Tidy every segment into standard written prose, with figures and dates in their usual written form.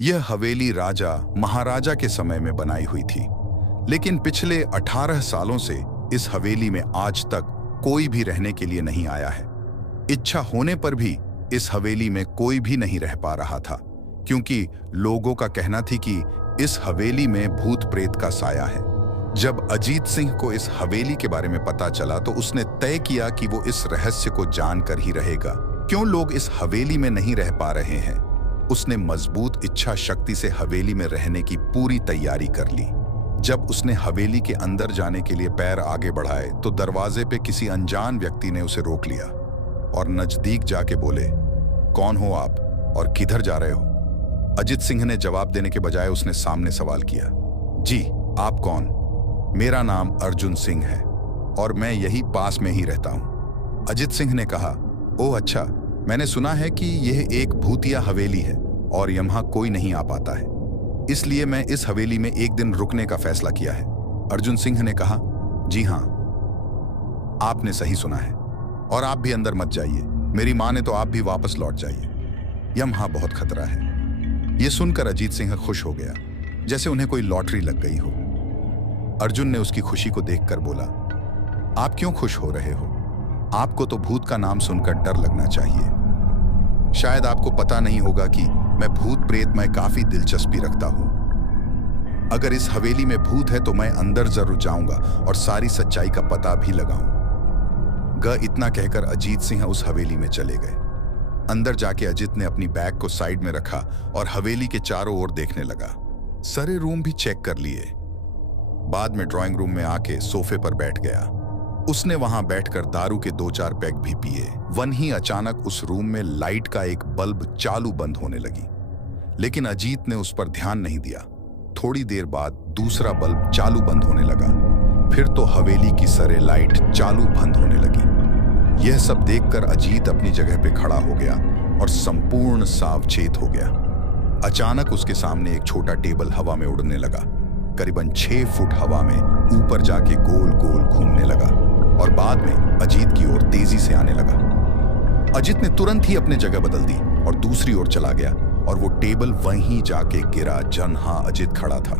यह हवेली राजा महाराजा के समय में बनाई हुई थी, लेकिन पिछले 18 सालों से इस हवेली में आज तक कोई भी रहने के लिए नहीं आया है। इच्छा होने पर भी इस हवेली में कोई भी नहीं रह पा रहा था, क्योंकि लोगों का कहना थी कि इस हवेली में भूत प्रेत का साया है। जब अजीत सिंह को इस हवेली के बारे में पता चला तो उसने तय किया कि वो इस रहस्य को जानकर ही रहेगा, क्यों लोग इस हवेली में नहीं रह पा रहे हैं। उसने मजबूत इच्छा शक्ति से हवेली में रहने की पूरी तैयारी कर ली। जब उसने हवेली के अंदर जाने के लिए पैर आगे बढ़ाए तो दरवाजे पे किसी अनजान व्यक्ति ने उसे रोक लिया और नजदीक जाके बोले, कौन हो आप और किधर जा रहे हो? अजीत सिंह ने जवाब देने के बजाय उसने सामने सवाल किया, जी आप कौन? मेरा नाम अर्जुन सिंह है और मैं यही पास में ही रहता हूं। अजीत सिंह ने कहा, ओह अच्छा, मैंने सुना है कि यह एक भूतिया हवेली है और यहां कोई नहीं आ पाता है, इसलिए मैं इस हवेली में एक दिन रुकने का फैसला किया है। अर्जुन सिंह ने कहा, जी हां, आपने सही सुना है और आप भी अंदर मत जाइए। मेरी मां ने तो आप भी वापस लौट जाइए, यहां बहुत खतरा है। यह सुनकर अजीत सिंह खुश हो गया, जैसे उन्हें कोई लॉटरी लग गई हो। अर्जुन ने उसकी खुशी को देखकर बोला, आप क्यों खुश हो रहे हो? आपको तो भूत का नाम सुनकर डर लगना चाहिए। शायद आपको पता नहीं होगा कि मैं भूत प्रेत में काफी दिलचस्पी रखता हूं। अगर इस हवेली में भूत है तो मैं अंदर जरूर जाऊंगा और सारी सच्चाई का पता भी लगाऊंगा। इतना कहकर अजीत सिंह उस हवेली में चले गए। अंदर जाके अजीत ने अपनी बैग को साइड में रखा और हवेली के चारों ओर देखने लगा। सारे रूम भी चेक कर लिए। बाद में ड्राइंग रूम में आके सोफे पर बैठ गया। उसने वहां बैठकर दारू के 2-4 पैग भी पिए। वहीं अचानक उस रूम में लाइट का एक बल्ब चालू बंद होने लगी, लेकिन अजीत ने उस पर ध्यान नहीं दिया। थोड़ी देर बाद दूसरा बल्ब चालू बंद होने लगा, फिर तो हवेली की सारे लाइट चालू बंद होने लगी। यह सब देखकर अजीत अपनी जगह पे खड़ा हो गया और संपूर्ण सावचेत हो गया। अचानक उसके सामने एक छोटा टेबल हवा में उड़ने लगा। करीबन 6 फुट हवा में ऊपर जाके गोल गोल घूमने लगा और बाद में अजीत की ओर तेजी से आने लगा। अजीत ने तुरंत ही अपनी जगह बदल दी और दूसरी ओर चला गया और वो टेबल वहीं जाके गिरा जहां अजीत खड़ा था।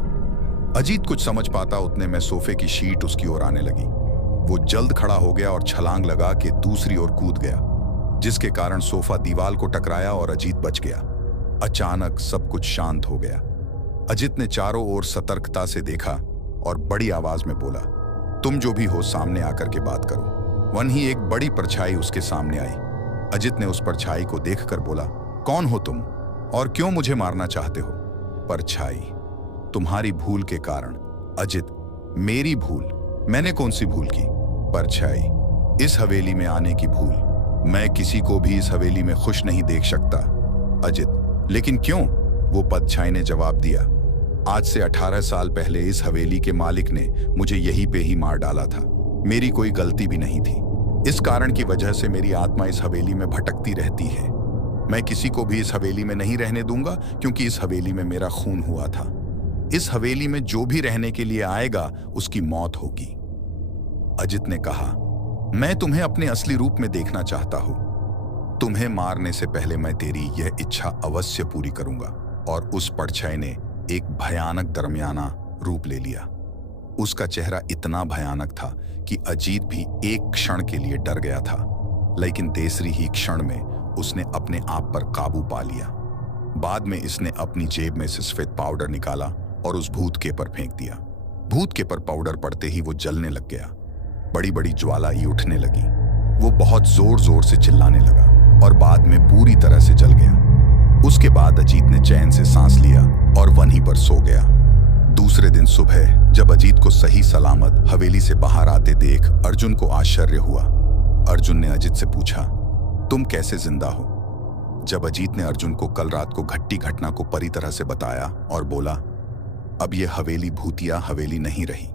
अजीत कुछ समझ पाता उतने में सोफे की शीट उसकी ओर आने लगी। वो जल्द खड़ा हो गया और छलांग लगा के दूसरी ओर कूद गया, जिसके कारण सोफा दीवार को टकराया और अजीत बच गया। अचानक सब कुछ शांत हो गया। अजीत ने चारों ओर सतर्कता से देखा और बड़ी आवाज में बोला, तुम जो भी हो सामने आकर के बात करो। वहीं एक बड़ी परछाई उसके सामने आई। अजीत ने उस परछाई को देखकर बोला, कौन हो तुम और क्यों मुझे मारना चाहते हो? परछाई, तुम्हारी भूल के कारण। अजीत, मेरी भूल? मैंने कौन सी भूल की? परछाई, इस हवेली में आने की भूल। मैं किसी को भी इस हवेली में खुश नहीं देख सकता। अजीत, लेकिन क्यों? वो परछाई ने जवाब दिया, आज से 18 साल पहले इस हवेली के मालिक ने मुझे यहीं पे ही मार डाला था। मेरी कोई गलती भी नहीं थी। इस कारण की वजह से मेरी आत्मा इस हवेली में भटकती रहती है। मैं किसी को भी इस हवेली में नहीं रहने दूंगा, क्योंकि इस हवेली में मेरा खून हुआ था। इस हवेली में जो भी रहने के लिए आएगा उसकी मौत होगी। अजीत ने कहा, मैं तुम्हें अपने असली रूप में देखना चाहता हूं। तुम्हें मारने से पहले मैं तेरी यह इच्छा अवश्य पूरी करूंगा। और उस परछाई ने एक भयानक दरमियाना रूप ले लिया। उसका चेहरा इतना भयानक था कि अजीत भी एक क्षण के लिए डर गया था, लेकिन तीसरी ही क्षण में उसने अपने आप पर काबू पा लिया। बाद में इसने अपनी जेब में से सफेद पाउडर निकाला और उस भूत के पर फेंक दिया। भूत के पर पाउडर पड़ते ही वो जलने लग गया। बड़ी बड़ी ज्वाला ही उठने लगी। वो बहुत जोर जोर से चिल्लाने लगा और बाद में पूरी तरह से जल गया। उसके बाद अजीत ने चैन से सांस लिया और वहीं पर सो गया। दूसरे दिन सुबह जब अजीत को सही सलामत हवेली से बाहर आते देख अर्जुन को आश्चर्य हुआ। अर्जुन ने अजीत से पूछा, तुम कैसे जिंदा हो? जब अजीत ने अर्जुन को कल रात को घटी घटना को पूरी तरह से बताया और बोला, अब यह हवेली भूतिया हवेली नहीं रही।